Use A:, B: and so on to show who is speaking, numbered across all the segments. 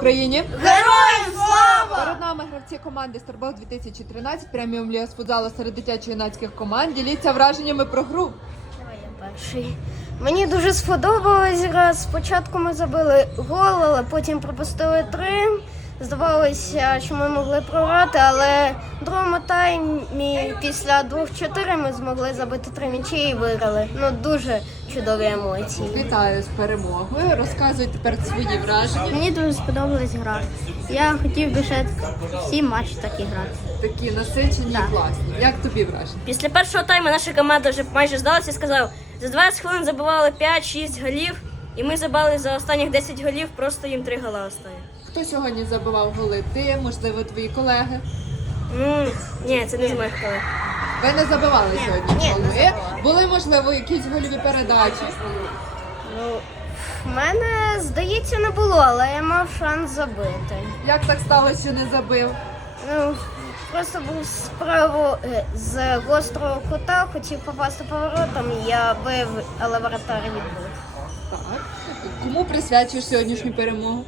A: Україні!
B: Героям слава!
A: Перед нами гравці команди Старбол 2013, преміум Ліга з футзалу серед дитячо-юнацьких команд. Діліться враженнями про гру.
B: Давай я перший. Мені дуже сподобалась гра. Спочатку ми забили гол, але потім пропустили 3. Здавалося, що ми могли програти, але в другому таймі після 2-4 ми змогли забити 3 м'ячі і виграли. Ну, дуже чудові емоції.
A: Вітаю з перемогою. Розказуй тепер свої враження.
C: Мені дуже сподобалась гра. Я хотів би ще всі матчі такі грати.
A: Такі насичені і класні. Як тобі враження?
D: Після першого тайму наша команда вже майже здалася і сказав, за 20 хвилин забивали 5-6 голів, і ми забили за останніх 10 голів, просто їм 3 гола останні.
A: Хто сьогодні забивав голи? Ти, можливо, твої колеги?
D: Ну, ні, це не з моїх колег.
A: Ви не забивали сьогодні
B: Ні, не
A: голи?
B: забивала.
A: Були, можливо, якісь гольові передачі?
B: Ну, в мене, здається, не було, але я мав шанс забити.
A: Як так сталося, що не забив?
B: Ну, просто був справу з гострого кута, хотів попасти поворотом, я бив, але воротар відбив.
A: Так. Кому присвячуєш сьогоднішню перемогу?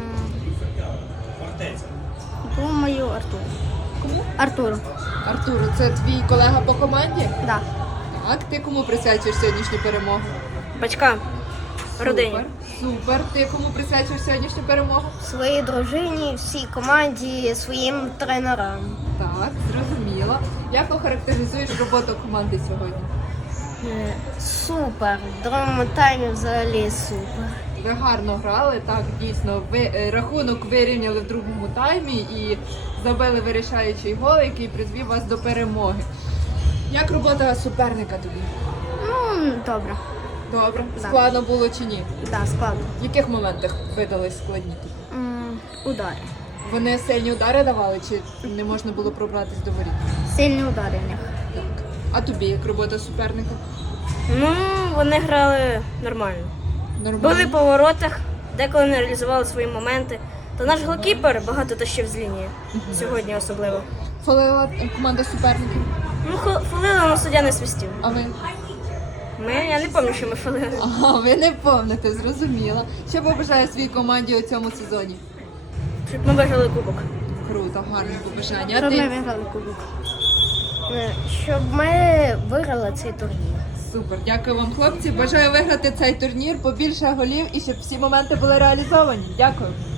C: Думаю, Артуру.
A: Кому?
C: Артуру.
A: Артуру, це твій колега по команді?
C: Да.
A: Так. Ти кому присвячуєш сьогоднішню перемогу?
D: Батькам, родині.
A: Супер. Супер. Ти кому присвячуєш сьогоднішню перемогу?
B: Своїй дружині, всій команді, своїм тренерам.
A: Так, зрозуміло. Як охарактеризуєш роботу команди сьогодні?
B: Супер. В другому таймі взагалі супер.
A: Ви гарно грали, так, дійсно. Ви рахунок вирівняли в другому таймі і забили вирішаючий гол, який призвів вас до перемоги. Як робота суперника тобі?
C: Ну, добре.
A: Добре.
C: Да.
A: Складно було чи ні?
C: Да, складно.
A: В яких моментах видались складні тобі?
C: Удари.
A: Вони сильні удари давали, чи не можна було пробратись до воріт?
C: Сильні удари в них.
A: Так. А тобі як робота суперника?
D: Ну, вони грали нормально.
A: Нормально?
D: Були по воротах, деколи не реалізували свої моменти. Та наш голкіпер багато тащив з лінії, сьогодні особливо.
A: Фалила команда суперників.
D: Ну, фолили, але суддя не свистів.
A: А ви?
D: Я не пам'ятаю, що ми фолили.
A: Ага, ви не помните, зрозуміла. Що побажаю своїй команді у цьому сезоні?
D: Щоб ми виграли кубок.
A: Круто, гарне побажання. А
C: Щоб ми
A: ти?
C: виграли кубок.
B: Щоб ми виграли цей турнір.
A: Супер, дякую вам, хлопці. Бажаю виграти цей турнір, побільше голів і щоб всі моменти були реалізовані. Дякую.